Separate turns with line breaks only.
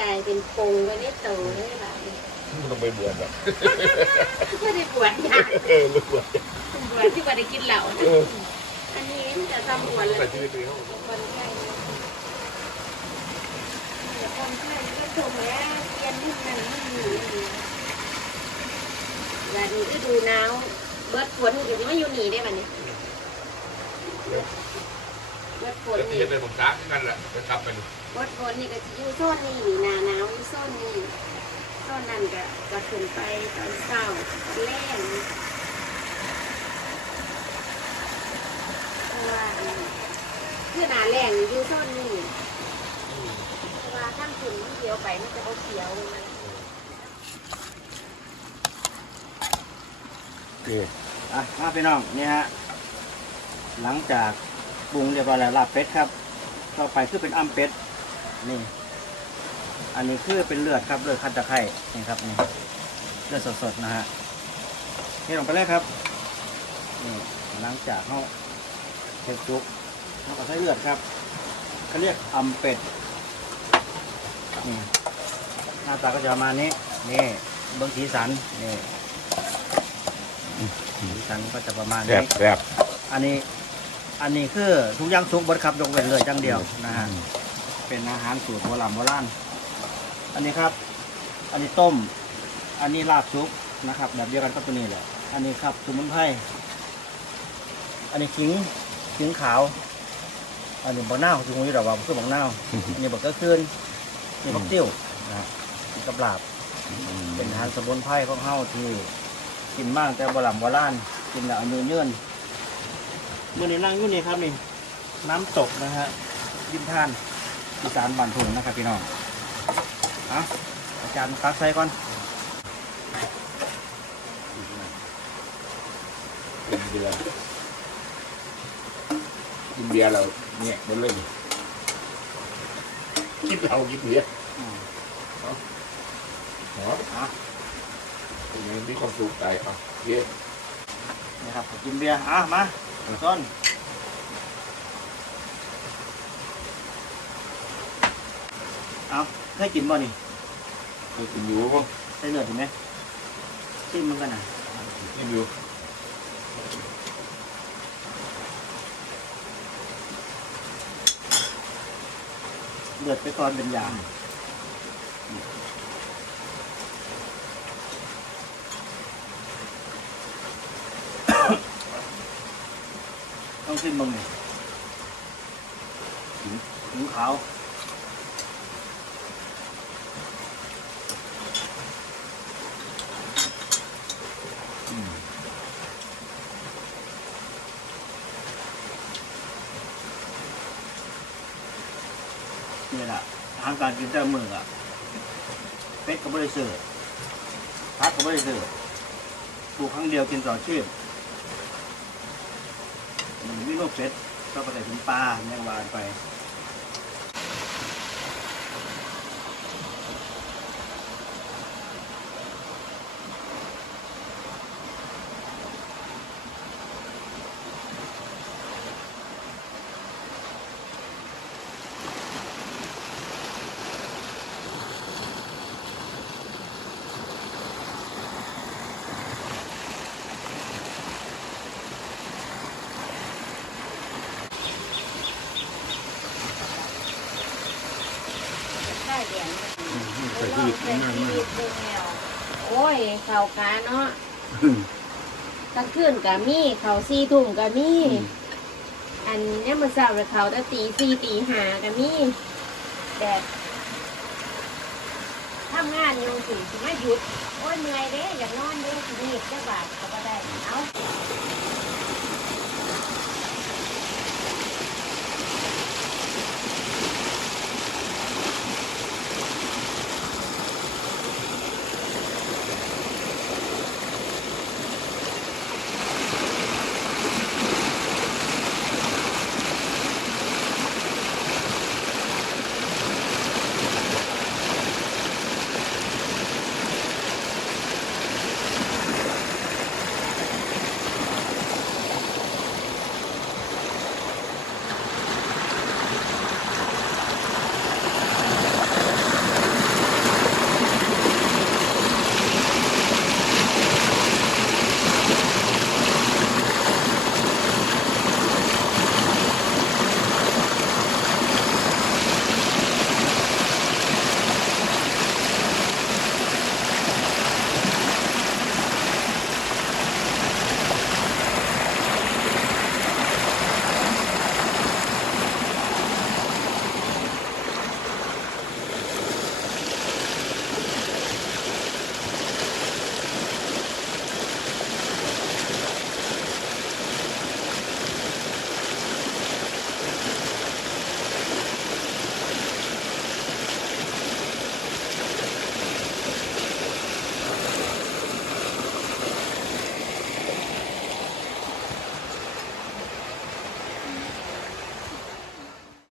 กลายเป็นโปงไปได้โตได้แบบ
มันต้องไปบวชแบบ
ไม่ได้ปวดยาก
เออลูกบวช
ปวดที่ว่าได้กินเหล้า
เออ
อันนี้จะทำปวดเลย
ใส่ชีวิตไปเขา
คนไข้จะคนไข้ก็ชมแล้วเรียนนู่นนั่นนี่นี่วันนี้ฤดูหนาวเบิดฝนก็จะไม่อยู่หนีได้บัดนี้เบิดฝน
จะ
นี่
เทียบไปผมจ้ากันแหละจะกลับไป
เบิดฝนนี่ก็จะอยู่โซนนี้นี่หนาหนาวอยู่โซนนี้โซนนั้นก็จะขึ้นไปตอนเช้าตอนแรกเพราะว่าอันคือหนาแรงอยู่โซนนี้เพราะว่าข้างขึ้นมันเขียวไปมันจะเอาเขียวมัน
อะมาพี่น้องนี่ฮะหลังจากปรุงเรียบร้อยแล้วลาบเป็ดครับ ต่อไปคือเป็นอ้ํเป็ด นี่ อันนี้คือเป็นเลือดครับเลือดคั้นตะไคร่นี่ครับนี่เลือดสดๆนะฮะเทลงไปเลยครับนี่หลังจากเขาเทจุกเขาก็ใช้เลือดครับเขาเรียกอ้ํเป็ดนี่หน้าตาก็จะประมาณนี้นี่เบิ้งสีสันนี่สีสันก็จะประมาณ
แซ่
นี้
บแซ่บ
อันนี้อันนี้คือทุกอย่างสุกเบดครับยกเว้นเลยจังเดียวนะฮะ เป็นอาหารสูตรโบราณโบราณอันนี้ครับ อันนี้ต้ม อันนี้ลาบซุปนะครับ แบบเดียวกันกับตัวนี้แหละ อันนี้ครับสมุนไพร อันนี้ขิงขิงขาว อันนี้บักนาวถึงหูอยู่ดอกว่าคือบักนาวอันนี้บักเกลือคืนนี่บักติ้วนะฮะนี่กับลาบ เป็นอาหารสมุนไพรของเฮาที่กินมากแต่โบราณโบราณกินแล้วอายุยืนมื่อนี้นั่งอยู่นี่ครับนี่น้ำตกนะฮะยิมทาน อีสานบ้านทุ่งนะครับพี่น้องเอาอาจารย์ตักใส่ก่อน
กินเบียร์กินเบียร์เราเนี่ยมันเลยกินเรากินเบียร์
อืม
หอม
เอา
ยังมีความสุขใจอะเย้
นี่ครับกินเบียร์อะมาต้น เอาเคยกินบ่นี่
ไปกินอยู่
ใส่เลือดเห็นไหมชิมมันกันนะ
กินอยู่
เลือดไปก่อนเป็นยางต้องชิมมึงนี่ถึงถึงขาว นี่แหละอาหารการกินแต่ละมืออะเป็ดก็ไม่ได้ซื้อพักก็ไม่ได้ซื้อปลูกครั้งเดียวกินต่อชีพมีโรคเป็ดก็ไปใส่ถึงปลาแมงวานไป
เด็กที่ดึกแล้วโอ้ยเข่ากาเนาะกลางคืนกะมีเขาซีทุ่มกะมีอันเนี้มานเศร้บเลยเขาตะตีซีตีหากะมีแต่ทำงานอยู่สิไม่หยุด โอ้ยเหนื่อยเด้อยากนอนเด้อนี่จะบาดก็ได้เอา